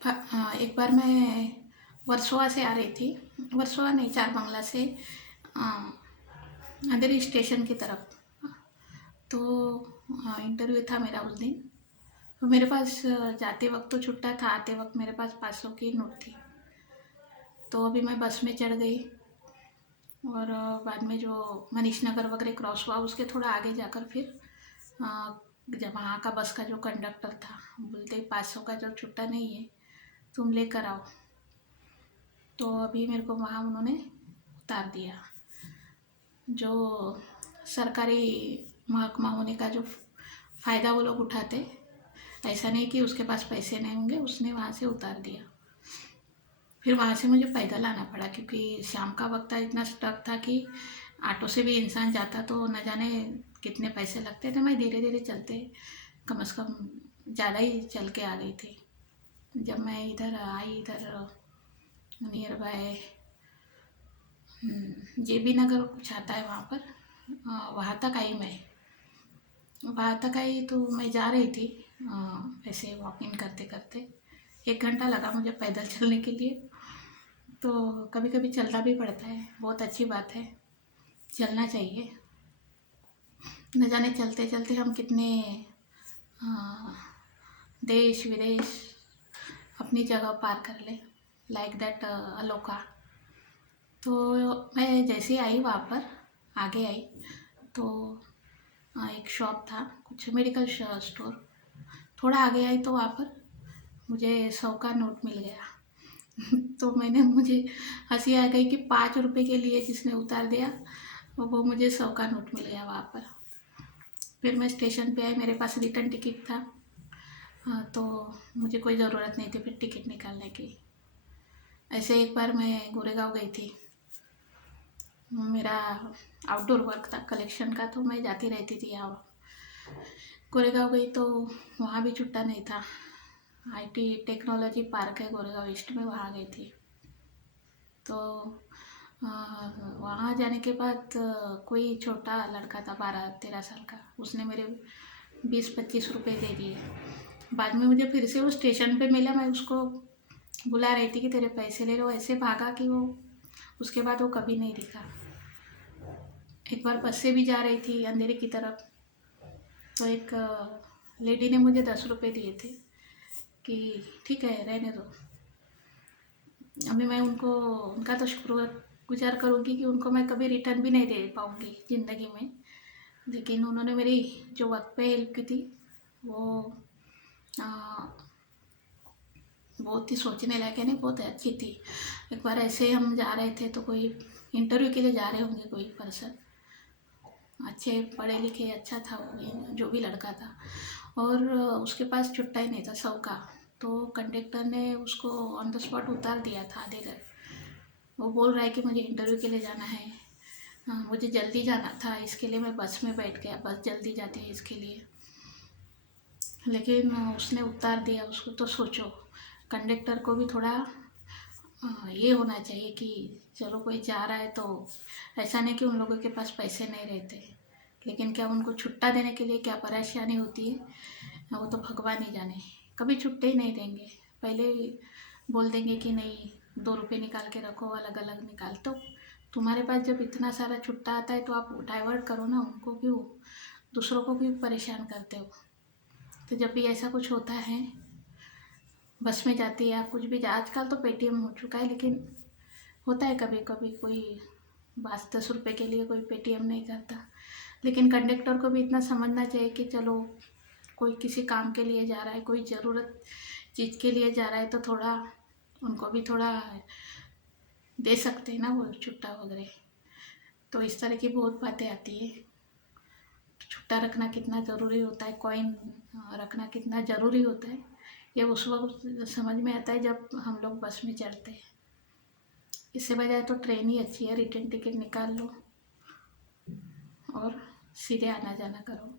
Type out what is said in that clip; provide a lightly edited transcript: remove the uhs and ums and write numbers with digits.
एक बार मैं वर्सोवा से आ रही थी। वर्सोवा नहीं, चार बांग्ला से अंधेरी स्टेशन की तरफ। तो इंटरव्यू था मेरा उस दिन। तो मेरे पास जाते वक्त तो छुट्टा था, आते वक्त मेरे पास 500 की नोट थी। तो अभी मैं बस में चढ़ गई और बाद में जो मनीष नगर वगैरह क्रॉस हुआ उसके थोड़ा आगे जाकर फिर जब वहाँ का बस का जो कंडक्टर था बोलते 500 का जो छुट्टा नहीं है तुम लेकर आओ। तो अभी मेरे को वहाँ उन्होंने उतार दिया। जो सरकारी महकमा होने का जो फ़ायदा वो लोग उठाते, ऐसा नहीं कि उसके पास पैसे नहीं होंगे, उसने वहाँ से उतार दिया। फिर वहाँ से मुझे पैदल आना पड़ा क्योंकि शाम का वक्त था, इतना स्टक था कि ऑटो से भी इंसान जाता तो न जाने कितने पैसे लगते थे। मैं धीरे धीरे चलते कम से कम ज़्यादा ही चल के आ गई थी। जब मैं इधर आई, इधर नियर बाय JB नगर कुछ आता है वहाँ पर, वहाँ तक आई मैं। वहाँ तक आई तो मैं जा रही थी ऐसे वॉकिंग करते करते। 1 घंटा लगा मुझे पैदल चलने के लिए। तो कभी कभी चलना भी पड़ता है, बहुत अच्छी बात है, चलना चाहिए। न जाने चलते चलते हम कितने देश विदेश अपनी जगह पार कर ले, लाइक दैट अलोका। तो मैं जैसे आई वहाँ पर आगे आई तो एक शॉप था, कुछ मेडिकल स्टोर। थोड़ा आगे आई तो वहाँ पर मुझे 100 का नोट मिल गया। तो मुझे हंसी आ गई कि 5 रुपए के लिए जिसने उतार दिया वो मुझे 100 का नोट मिल गया वहाँ पर। फिर मैं स्टेशन पे आई, मेरे पास रिटर्न टिकट था। तो मुझे कोई ज़रूरत नहीं थी फिर टिकट निकालने की। ऐसे एक बार मैं गोरेगांव गई थी, मेरा आउटडोर वर्क था कलेक्शन का, तो मैं जाती रहती थी यहाँ। गोरेगांव गई तो वहाँ भी छुट्टा नहीं था। IT टेक्नोलॉजी पार्क है गोरेगांव ईस्ट में, वहाँ गई थी। तो वहाँ जाने के बाद कोई छोटा लड़का था 12-13 साल का, उसने मेरे 20-25 रुपये दे दिए। बाद में मुझे फिर से वो स्टेशन पे मिला, मैं उसको बुला रही थी कि तेरे पैसे ले लो, ऐसे भागा कि वो उसके बाद वो कभी नहीं दिखा। एक बार बस से भी जा रही थी अंधेरी की तरफ, तो एक लेडी ने मुझे 10 रुपये दिए थे कि ठीक है रहने दो। अभी मैं उनका तो शुक्रगुजार करूँगी कि उनको मैं कभी रिटर्न भी नहीं दे पाऊँगी ज़िंदगी में। लेकिन उन्होंने मेरी जो वक्त पे हेल्प की थी वो बहुत ही सोचने लायक है, नहीं बहुत अच्छी थी। एक बार ऐसे ही हम जा रहे थे तो कोई इंटरव्यू के लिए जा रहे होंगे कोई पर्सन, अच्छे पढ़े लिखे, अच्छा था वो जो भी लड़का था, और उसके पास छुट्टा ही नहीं था 100 का। तो कंडक्टर ने उसको ऑन द स्पॉट उतार दिया था आधे घर। वो बोल रहा है कि मुझे इंटरव्यू के लिए जाना है, मुझे जल्दी जाना था, इसके लिए मैं बस में बैठ गया, बस जल्दी जाती है इसके लिए। लेकिन उसने उतार दिया उसको। तो सोचो, कंडक्टर को भी थोड़ा ये होना चाहिए कि चलो कोई जा रहा है तो ऐसा नहीं कि उन लोगों के पास पैसे नहीं रहते, लेकिन क्या उनको छुट्टा देने के लिए क्या परेशानी होती है वो तो भगवान ही जाने। कभी छुट्टे ही नहीं देंगे, पहले ही बोल देंगे कि नहीं 2 रुपये निकाल के रखो, अलग अलग निकाल। तो तुम्हारे पास जब इतना सारा छुट्टा आता है तो आप डाइवर्ट करो ना, उनको क्यों, दूसरों को क्यों परेशान करते हो। तो जब भी ऐसा कुछ होता है, बस में जाती है आप कुछ भी, आजकल तो पेटीएम हो चुका है, लेकिन होता है कभी कभी कोई 5-10 रुपये के लिए कोई पेटीएम नहीं करता। लेकिन कंडक्टर को भी इतना समझना चाहिए कि चलो कोई किसी काम के लिए जा रहा है, कोई ज़रूरत चीज़ के लिए जा रहा है, तो थोड़ा उनको भी थोड़ा दे सकते हैं ना वो छुट्टा वगैरह। तो इस तरह की बहुत बातें आती है। छुट्टा रखना कितना ज़रूरी होता है, कॉइन रखना कितना ज़रूरी होता है, ये उस वक्त समझ में आता है जब हम लोग बस में चढ़ते हैं। इससे बजाय तो ट्रेन ही अच्छी है, रिटर्न टिकट निकाल लो और सीधे आना जाना करो।